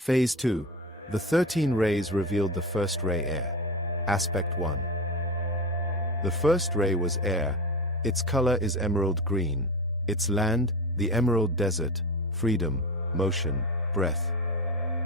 Phase 2. The 13 rays revealed the first ray air. Aspect 1. The first ray was air. Its color is emerald green. Its land, the emerald desert, freedom, motion, breath.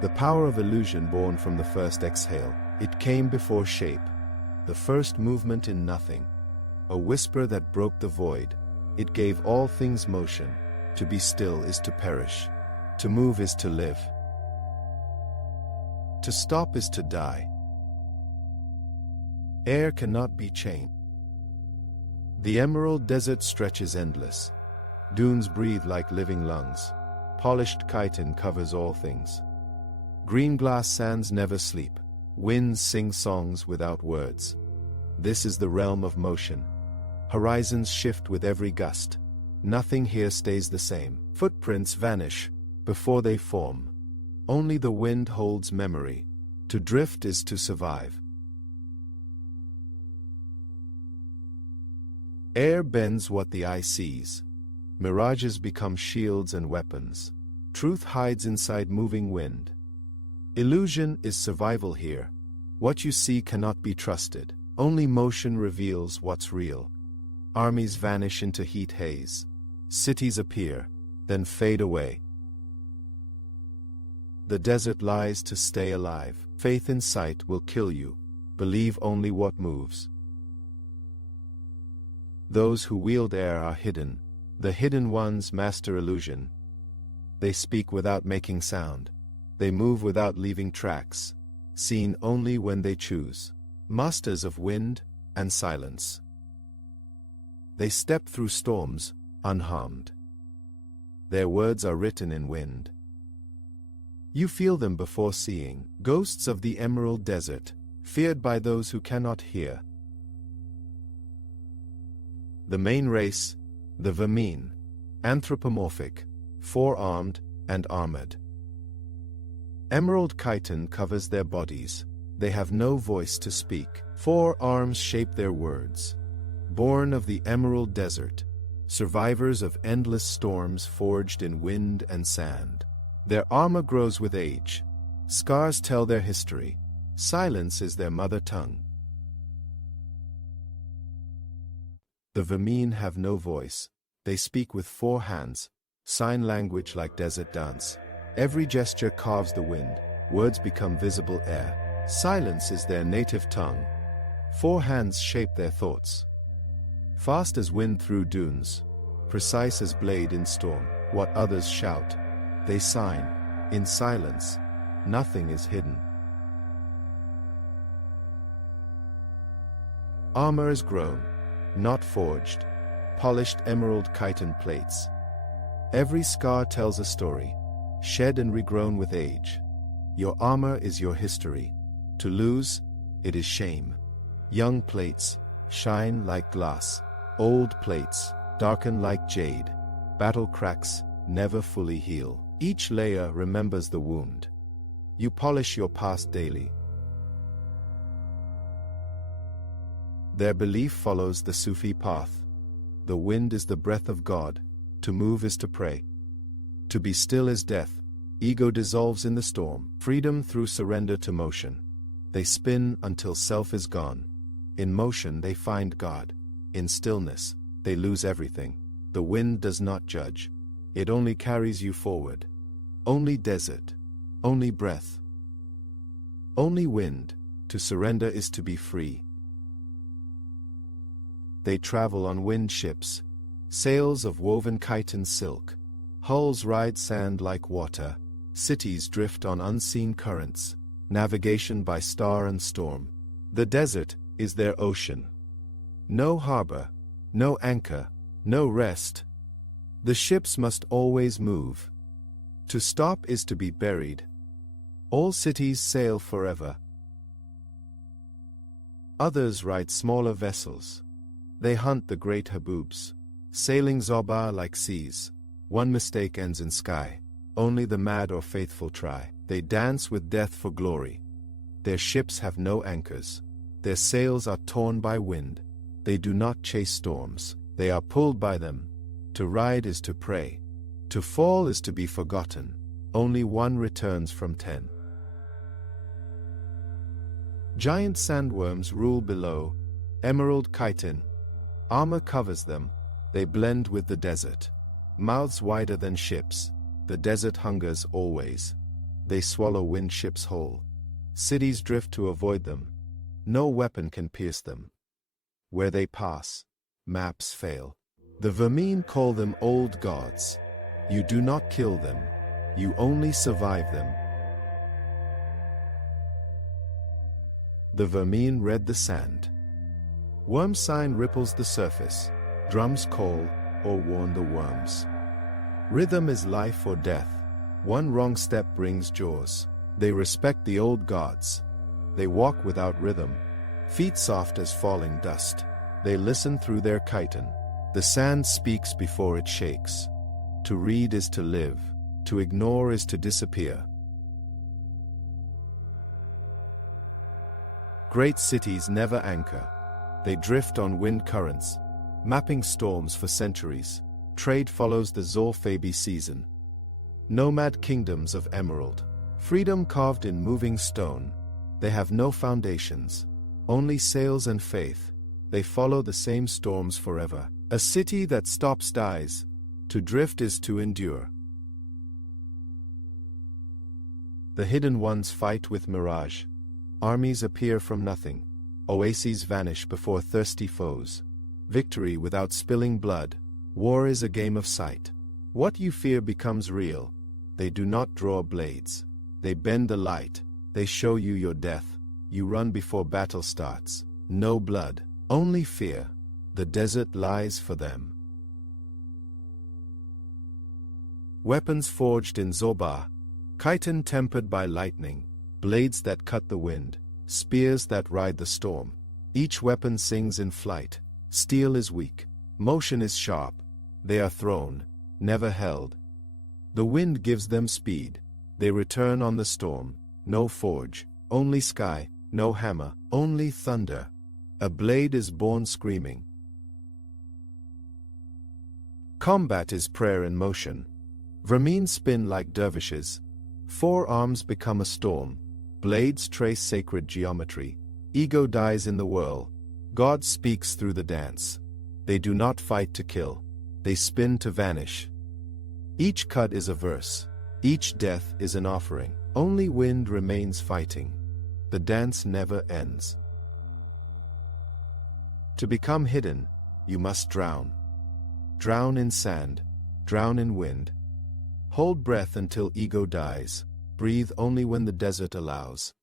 The power of illusion born from the first exhale. It came before shape. The first movement in nothing. A whisper that broke the void. It gave all things motion. To be still is to perish. To move is to live. To stop is to die. Air cannot be chained. The emerald desert stretches endless. Dunes breathe like living lungs. Polished chitin covers all things. Green glass sands never sleep. Winds sing songs without words. This is the realm of motion. Horizons shift with every gust. Nothing here stays the same. Footprints vanish before they form. Only the wind holds memory. To drift is to survive. Air bends what the eye sees. Mirages become shields and weapons. Truth hides inside moving wind. Illusion is survival here. What you see cannot be trusted. Only motion reveals what's real. Armies vanish into heat haze. Cities appear, then fade away. The desert lies to stay alive. Faith in sight will kill you. Believe only what moves. Those who wield air are hidden. The hidden ones master illusion. They speak without making sound. They move without leaving tracks. Seen only when they choose. Masters of wind and silence. They step through storms, unharmed. Their words are written in wind. You feel them before seeing. Ghosts of the emerald desert, feared by those who cannot hear. The main race, the vermin, anthropomorphic, four-armed and armored. Emerald chitin covers their bodies. They have no voice to speak. Four arms shape their words. Born of the emerald desert, survivors of endless storms forged in wind and sand. Their armor grows with age. Scars tell their history. Silence is their mother tongue. The vermin have no voice. They speak with four hands, sign language like desert dance. Every gesture carves the wind. Words become visible air. Silence is their native tongue. Four hands shape their thoughts. Fast as wind through dunes, precise as blade in storm. What others shout, they sign. In silence, nothing is hidden. Armor is grown, not forged. Polished emerald chitin plates. Every scar tells a story, shed and regrown with age. Your armor is your history. To lose, it is shame. Young plates shine like glass. Old plates darken like jade. Battle cracks never fully heal. Each layer remembers the wound. You polish your past daily. Their belief follows the Sufi path. The wind is the breath of God. To move is to pray. To be still is death. Ego dissolves in the storm. Freedom through surrender to motion. They spin until self is gone. In motion they find God. In stillness, they lose everything. The wind does not judge. It only carries you forward. Only desert. Only breath. Only wind. To surrender is to be free. They travel on wind ships. Sails of woven chitin silk. Hulls ride sand like water. Cities drift on unseen currents. Navigation by star and storm. The desert is their ocean. No harbor, no anchor, no rest. The ships must always move. To stop is to be buried. All cities sail forever. Others ride smaller vessels. They hunt the great haboobs. Sailing Zoba like seas. One mistake ends in sky. Only the mad or faithful try. They dance with death for glory. Their ships have no anchors. Their sails are torn by wind. They do not chase storms. They are pulled by them. To ride is to pray. To fall is to be forgotten. only one returns from 10. Giant sandworms rule below, emerald chitin. Armor covers them, they blend with the desert. Mouths wider than ships, the desert hungers always. They swallow wind ships whole. Cities drift to avoid them. No weapon can pierce them. Where they pass, maps fail. The vermin call them old gods. You do not kill them, you only survive them. The vermin read the sand. Worm sign ripples the surface. Drums call or warn the worms. Rhythm is life or death. One wrong step brings jaws. They respect the old gods. They walk without rhythm, feet soft as falling dust. They listen through their chitin. The sand speaks before it shakes. To read is to live, to ignore is to disappear. Great cities never anchor. They drift on wind currents, mapping storms for centuries. Trade follows the Zor-Phabi season. Nomad kingdoms of emerald. Freedom carved in moving stone. They have no foundations, only sails and faith. They follow the same storms forever. A city that stops dies. To drift is to endure. The hidden ones fight with mirage. Armies appear from nothing. Oases vanish before thirsty foes. Victory without spilling blood. War is a game of sight. What you fear becomes real. They do not draw blades. They bend the light. They show you your death. You run before battle starts. No blood, only fear. The desert lies for them. Weapons forged in Zorba. Chitin tempered by lightning. Blades that cut the wind. Spears that ride the storm. Each weapon sings in flight. Steel is weak. Motion is sharp. They are thrown, never held. The wind gives them speed. They return on the storm. No forge, only sky. No hammer, only thunder. A blade is born screaming. Combat is prayer in motion. Vermin spin like dervishes. 4 arms become a storm. Blades trace sacred geometry. Ego dies in the whirl. God speaks through the dance. They do not fight to kill. They spin to vanish. Each cut is a verse. Each death is an offering. Only wind remains fighting. The dance never ends. To become hidden, you must drown. Drown in sand. Drown in wind. Hold breath until ego dies. Breathe only when the desert allows.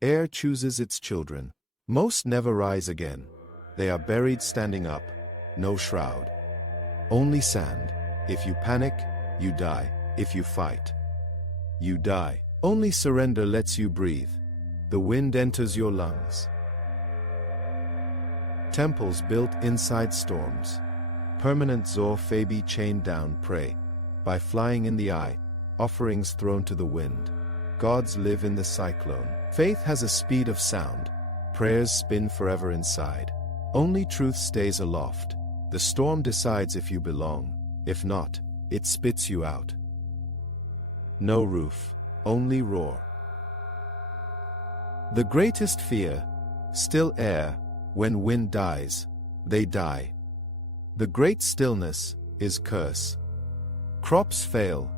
Air chooses its children. Most never rise again. They are buried standing up. No shroud. Only sand. If you panic, you die. If you fight, you die. Only surrender lets you breathe. The wind enters your lungs. Temples built inside storms. Permanent Zor-Phabi chained down prey. By flying in the eye, offerings thrown to the wind. Gods live in the cyclone. Faith has a speed of sound. Prayers spin forever inside. Only truth stays aloft. The storm decides if you belong. If not, it spits you out. No roof, only roar. The greatest fear, still air. When wind dies, they die. The great stillness is curse. Crops fail.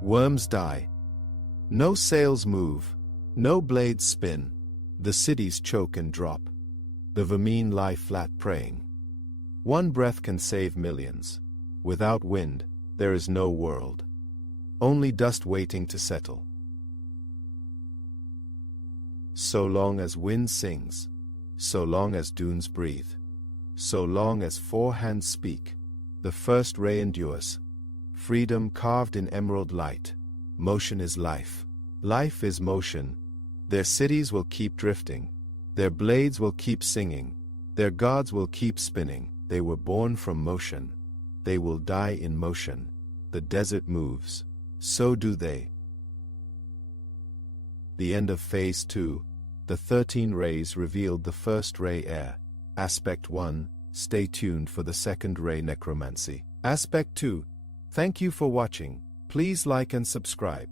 Worms die. No sails move. No blades spin. The cities choke and drop. The vermin lie flat praying. One breath can save millions. Without wind, there is no world. Only dust waiting to settle. So long as wind sings, so long as dunes breathe, so long as 4 hands speak, the first ray endures. Freedom carved in emerald light. Motion is life. Life is motion. Their cities will keep drifting. Their blades will keep singing. Their gods will keep spinning. They were born from motion. They will die in motion. The desert moves. So do they. The end of Phase 2. The 13 rays revealed the first ray air. Aspect 1. Stay tuned for the second ray necromancy. Aspect 2. Thank you for watching. Please like and subscribe.